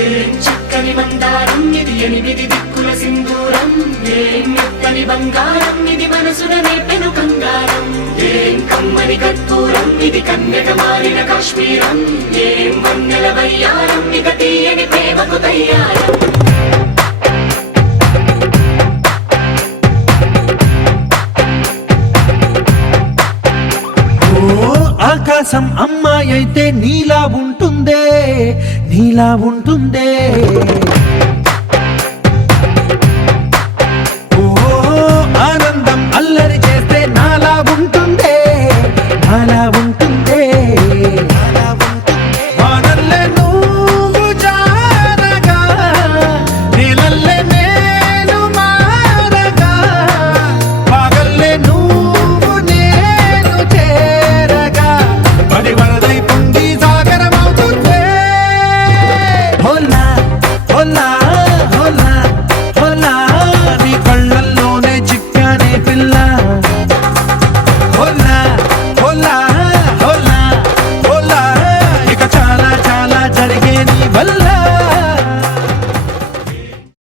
ఏం చక్కని మందారం ఇది ఎనిమిది దిక్కుల సింధూరం ఏం మెత్తని బంగారం ఇది మనసున నేపెను కంగారం ఏం కమ్మని కర్పూరం ఇది కన్యక మారిన కాశ్మీరం ఏం వన్నెల వయ్యారం ఇక తీయని ప్రేమకు తయ్యారం ఆకాశం అమ్మాయి అయితే నీలా ఉంటుందే నీలా ఉంటుందే